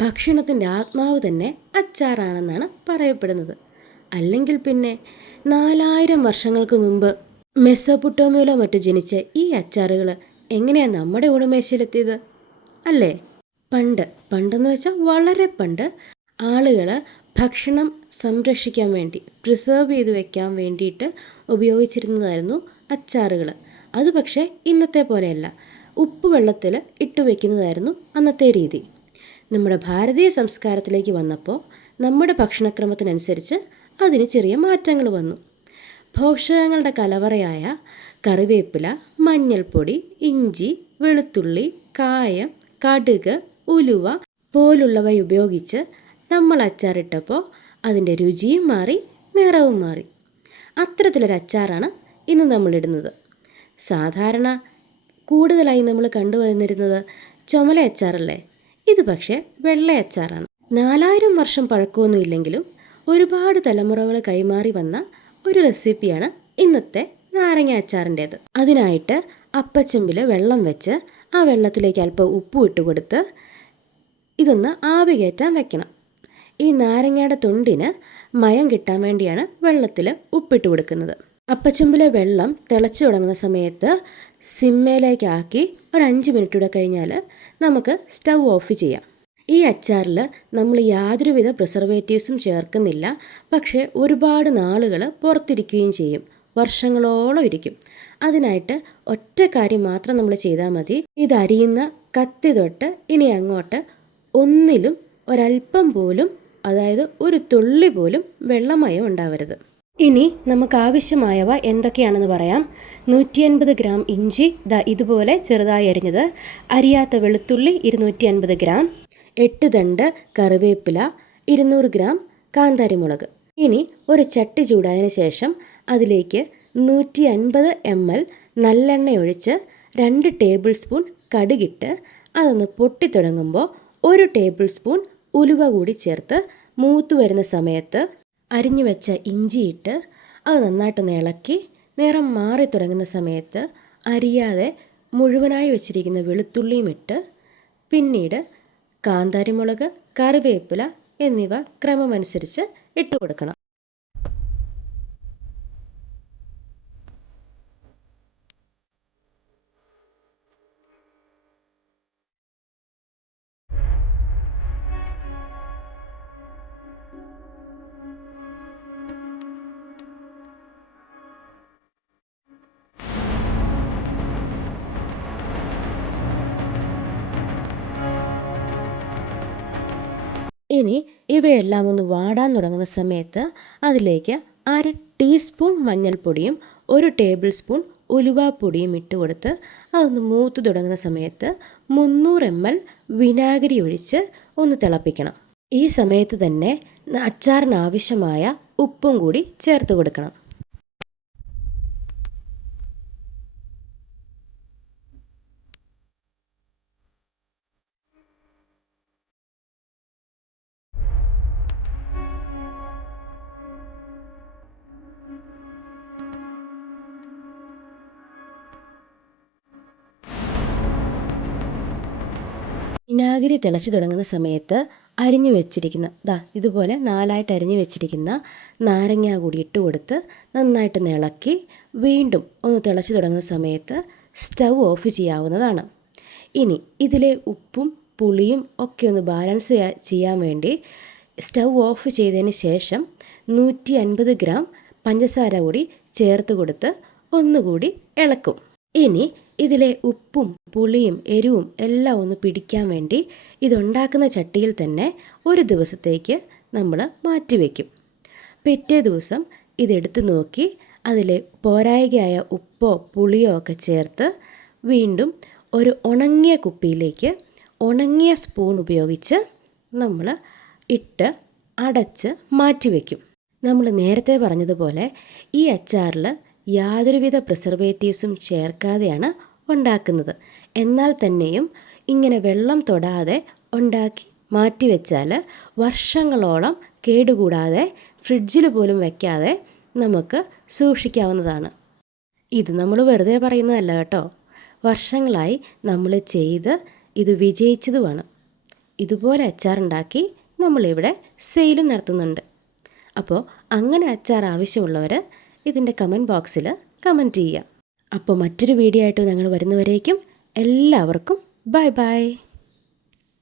ഭക്ഷണത്തിൻ്റെ ആത്മാവ് തന്നെ അച്ചാറാണെന്നാണ് പറയപ്പെടുന്നത്. അല്ലെങ്കിൽ പിന്നെ 4000 വർഷങ്ങൾക്ക് മുമ്പ് മെസ്സോപ്പൊട്ടേമിയയിലോ മറ്റു ജനിച്ച ഈ അച്ചാറുകൾ എങ്ങനെയാണ് നമ്മുടെ ഊണുമേശയിലെത്തിയത് അല്ലേ? പണ്ടെന്ന് വെച്ചാൽ വളരെ പണ്ട് ആളുകൾ ഭക്ഷണം സംരക്ഷിക്കാൻ വേണ്ടി പ്രിസർവ് ചെയ്ത് വെക്കാൻ വേണ്ടിയിട്ട് ഉപയോഗിച്ചിരുന്നതായിരുന്നു അച്ചാറുകൾ. അത് പക്ഷേ ഇന്നത്തെ പോലെയല്ല, ഉപ്പ് വെള്ളത്തിൽ ഇട്ട് വയ്ക്കുന്നതായിരുന്നു അന്നത്തെ രീതി. നമ്മുടെ ഭാരതീയ സംസ്കാരത്തിലേക്ക് വന്നപ്പോൾ നമ്മുടെ ഭക്ഷണക്രമത്തിനനുസരിച്ച് അതിന് ചെറിയ മാറ്റങ്ങൾ വന്നു. പോഷകങ്ങളുടെ കലവറയായ കറിവേപ്പില, മഞ്ഞൾപ്പൊടി, ഇഞ്ചി, വെളുത്തുള്ളി, കായം, കടുക്, ഉലുവ പോലുള്ളവ ഉപയോഗിച്ച് നമ്മൾ അച്ചാറിട്ടപ്പോൾ അതിൻ്റെ രുചിയും മാറി, നിറവും മാറി. അത്തരത്തിലൊരു അച്ചാറാണ് ഇന്ന് നമ്മളിടുന്നത്. സാധാരണ കൂടുതലായി നമ്മൾ കണ്ടുവന്നിരുന്നത് ചുമല അച്ചാറല്ലേ? ഇത് പക്ഷേ വെള്ള അച്ചാറാണ്. 4000 വർഷം പഴക്കമൊന്നും ഇല്ലെങ്കിലും ഒരുപാട് തലമുറകൾ കൈമാറി വന്ന ഒരു റെസിപ്പിയാണ് ഇന്നത്തെ നാരങ്ങ അച്ചാറിൻ്റേത്. അതിനായിട്ട് അപ്പച്ചെമ്പിൽ വെള്ളം വെച്ച് ആ വെള്ളത്തിലേക്ക് അല്പം ഉപ്പ് ഇട്ട് കൊടുത്ത് ഇതൊന്ന് ആവി കയറ്റാൻ വെക്കണം. ഈ നാരങ്ങയുടെ തൊണ്ടിന് മയം കിട്ടാൻ വേണ്ടിയാണ് വെള്ളത്തിൽ ഉപ്പിട്ട് കൊടുക്കുന്നത്. അപ്പച്ചെമ്പിലെ വെള്ളം തിളച്ചു തുടങ്ങുന്ന സമയത്ത് സിമ്മയിലേക്കാക്കി ഒരു 5 മിനിറ്റ് കൂടെ കഴിഞ്ഞാൽ നമുക്ക് സ്റ്റൗ ഓഫ് ചെയ്യാം. ഈ അച്ചാറിൽ നമ്മൾ യാതൊരുവിധ പ്രിസർവേറ്റീവ്സും ചേർക്കുന്നില്ല. പക്ഷേ ഒരുപാട് നാളുകൾ പുറത്തിരിക്കുകയും ചെയ്യും, വർഷങ്ങളോളം ഇരിക്കും. അതിനായിട്ട് ഒറ്റ കാര്യം മാത്രം നമ്മൾ ചെയ്താൽ മതി. ഇതരിയുന്ന കത്തി തൊട്ട് ഇനി അങ്ങോട്ട് ഒന്നിലും ഒരല്പം പോലും, അതായത് ഒരു തുള്ളി പോലും വെള്ളമയം ഉണ്ടാവരുത്. ഇനി നമുക്ക് ആവശ്യമായവ എന്തൊക്കെയാണെന്ന് പറയാം. 150 ഗ്രാം ഇഞ്ചി ഇതുപോലെ ചെറുതായി അരിഞ്ഞത്, അരിയാത്ത വെളുത്തുള്ളി 250 ഗ്രാം, 8 തണ്ട് കറിവേപ്പില, 200 ഗ്രാം കാന്താരിമുളക്. ഇനി ഒരു ചട്ടി ചൂടായതിനു ശേഷം അതിലേക്ക് 150 ml നല്ലെണ്ണ ഒഴിച്ച് 2 ടേബിൾ സ്പൂൺ കടുകിട്ട് അതൊന്ന് പൊട്ടിത്തുടങ്ങുമ്പോൾ 1 ടേബിൾ സ്പൂൺ ഉലുവ കൂടി ചേർത്ത് മൂത്ത് വരുന്ന സമയത്ത് അരിഞ്ഞു വെച്ച ഇഞ്ചിയിട്ട് അത് നന്നായിട്ടൊന്ന് ഇളക്കി നിറം മാറി തുടങ്ങുന്ന സമയത്ത് അരിയാതെ മുഴുവനായി വെച്ചിരിക്കുന്ന വെളുത്തുള്ളിയും ഇട്ട് പിന്നീട് കാന്താരിമുളക്, കറിവേപ്പില എന്നിവ ക്രമമനുസരിച്ച് ഇട്ട് കൊടുക്കണം. ഇനി ഇവയെല്ലാം ഒന്ന് വാടാൻ തുടങ്ങുന്ന സമയത്ത് അതിലേക്ക് 1/2 ടീസ്പൂൺ മഞ്ഞൾപ്പൊടിയും 1 ടേബിൾ സ്പൂൺ ഉലുവാപ്പൊടിയും ഇട്ട് കൊടുത്ത് അതൊന്ന് മൂത്ത് തുടങ്ങുന്ന സമയത്ത് 300 ml വിനാഗിരി ഒഴിച്ച് ഒന്ന് തിളപ്പിക്കണം. ഈ സമയത്ത് തന്നെ അച്ചാറിന് ആവശ്യമായ ഉപ്പും കൂടി ചേർത്ത് കൊടുക്കണം. വിനാഗിരി തിളച്ച് തുടങ്ങുന്ന സമയത്ത് അരിഞ്ഞു വെച്ചിരിക്കുന്ന ഇതുപോലെ 4ആയിട്ട് അരിഞ്ഞു വെച്ചിരിക്കുന്ന നാരങ്ങ കൂടി ഇട്ട് കൊടുത്ത് നന്നായിട്ട് ഇളക്കി വീണ്ടും ഒന്ന് തിളച്ച് തുടങ്ങുന്ന സമയത്ത് സ്റ്റൗ ഓഫ് ചെയ്യാവുന്നതാണ്. ഇനി ഇതിലെ ഉപ്പും പുളിയും ഒക്കെ ഒന്ന് ബാലൻസ് ചെയ്യാൻ വേണ്ടി സ്റ്റൗ ഓഫ് ചെയ്തതിന് ശേഷം 150 ഗ്രാം പഞ്ചസാര കൂടി ചേർത്ത് കൊടുത്ത് ഒന്നുകൂടി ഇളക്കും. ഇനി ഇതിലെ ഉപ്പും പുളിയും എരിവും എല്ലാം ഒന്ന് പിടിക്കാൻ വേണ്ടി ഇതുണ്ടാക്കുന്ന ചട്ടിയിൽ തന്നെ ഒരു ദിവസത്തേക്ക് നമ്മൾ മാറ്റിവെക്കും. പിറ്റേ ദിവസം ഇതെടുത്ത് നോക്കി അതിലെ പോരായ്കയായ ഉപ്പോ പുളിയോ ഒക്കെ ചേർത്ത് വീണ്ടും ഒരു ഉണങ്ങിയ കുപ്പിയിലേക്ക് ഉണങ്ങിയ സ്പൂൺ ഉപയോഗിച്ച് നമ്മൾ ഇട്ട് അടച്ച് മാറ്റിവെക്കും. നമ്മൾ നേരത്തെ പറഞ്ഞതുപോലെ ഈ അച്ചാറിൽ യാതൊരുവിധ പ്രിസർവേറ്റീവ്സും ചേർക്കാതെയാണ് ഉണ്ടാക്കുന്നത്. എന്നാൽ തന്നെയും ഇങ്ങനെ വെള്ളം തൊടാതെ ഉണ്ടാക്കി മാറ്റിവെച്ചാൽ വർഷങ്ങളോളം കേടുകൂടാതെ ഫ്രിഡ്ജിൽ പോലും വയ്ക്കാതെ നമുക്ക് സൂക്ഷിക്കാവുന്നതാണ്. ഇത് നമ്മൾ വെറുതെ പറയുന്നതല്ല കേട്ടോ. വർഷങ്ങളായി നമ്മൾ ചെയ്ത് ഇത് വിജയിച്ചതുമാണ്. ഇതുപോലെ അച്ചാറുണ്ടാക്കി നമ്മളിവിടെ സെയിലും നടത്തുന്നുണ്ട്. അപ്പോൾ അങ്ങനെ അച്ചാർ ആവശ്യമുള്ളവർ ഇതിൻ്റെ കമൻറ്റ് ബോക്സിൽ കമൻറ്റ് ചെയ്യുക. അപ്പോൾ മറ്റൊരു വീഡിയോ ആയിട്ട് ഞങ്ങൾ വരുന്നവരേക്കും എല്ലാവർക്കും ബൈ ബൈ.